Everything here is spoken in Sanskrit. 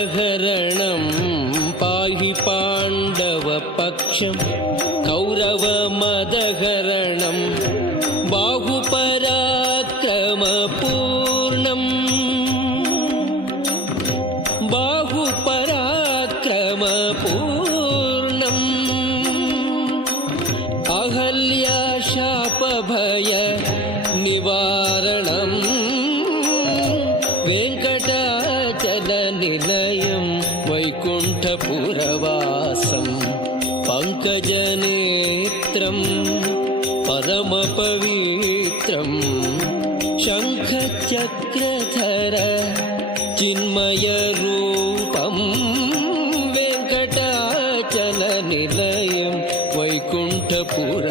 हरणं पाहि पाण्डवपक्षं कौरवमदहरणं बाहुपराक्रमपूर्णं अहल्याशापभय निवारणं वेङ्कटाचलनिलयं वैकुण्ठपुरवासं पङ्कजनेत्रं परमपवित्रं शङ्खचक्रधर चिन्मयरूपं वेङ्कटाचलनिलयं वैकुण्ठपुर